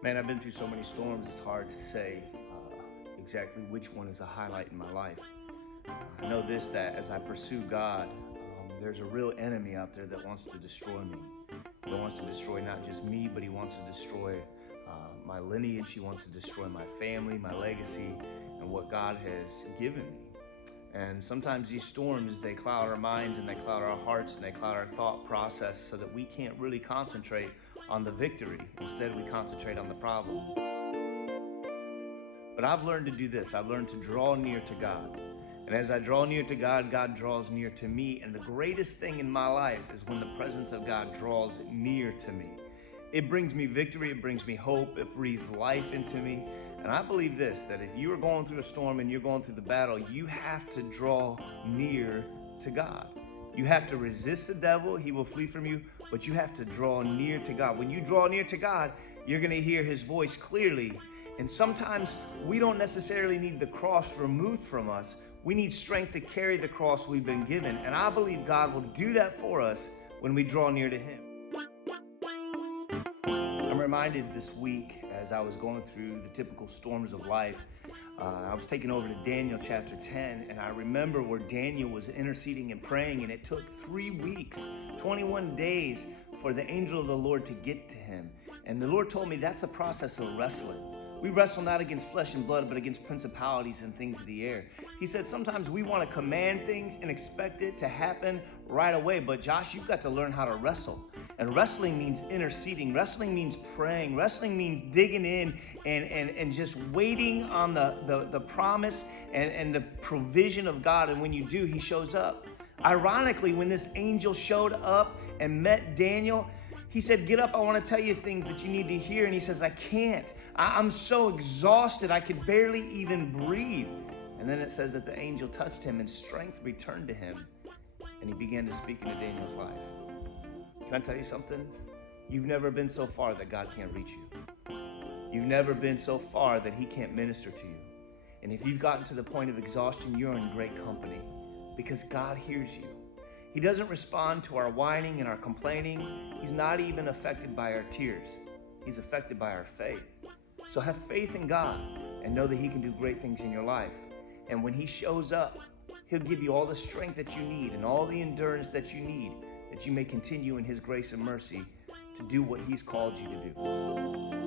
Man, I've been through so many storms, it's hard to say exactly which one is a highlight in my life. I know this, that as I pursue God, there's a real enemy out there that wants to destroy me. He wants to destroy not just me, but he wants to destroy my lineage. He wants to destroy my family, my legacy, and what God has given me. And sometimes these storms, they cloud our minds and they cloud our hearts and they cloud our thought process so that we can't really concentrate on the victory. Instead, we concentrate on the problem. But I've learned to do this. I've learned to draw near to God. And as I draw near to God, God draws near to me. And the greatest thing in my life is when the presence of God draws near to me. It brings me victory, it brings me hope, it breathes life into me. And I believe this, that if you are going through a storm and you're going through the battle, you have to draw near to God. You have to resist the devil, he will flee from you, but you have to draw near to God. When you draw near to God, you're going to hear his voice clearly. And sometimes we don't necessarily need the cross removed from us. We need strength to carry the cross we've been given. And I believe God will do that for us when we draw near to him. I'm reminded this week as I was going through the typical storms of life, I was taken over to Daniel chapter 10, and I remember where Daniel was interceding and praying, and it took 3 weeks, 21 days for the angel of the Lord to get to him. And the Lord told me that's a process of wrestling. We wrestle not against flesh and blood, but against principalities and things of the air. He said sometimes we want to command things and expect it to happen right away. But Josh, you've got to learn how to wrestle. And wrestling means interceding. Wrestling means praying. Wrestling means digging in and just waiting on the promise and the provision of God. And when you do, he shows up. Ironically, when this angel showed up and met Daniel, he said, "Get up, I want to tell you things that you need to hear." And he says, "I can't. I'm so exhausted, I could barely even breathe." And then it says that the angel touched him and strength returned to him. And he began to speak into Daniel's life. Can I tell you something? You've never been so far that God can't reach you. You've never been so far that he can't minister to you. And if you've gotten to the point of exhaustion, you're in great company because God hears you. He doesn't respond to our whining and our complaining. He's not even affected by our tears. He's affected by our faith. So have faith in God and know that he can do great things in your life. And when he shows up, he'll give you all the strength that you need and all the endurance that you need, that you may continue in his grace and mercy to do what he's called you to do.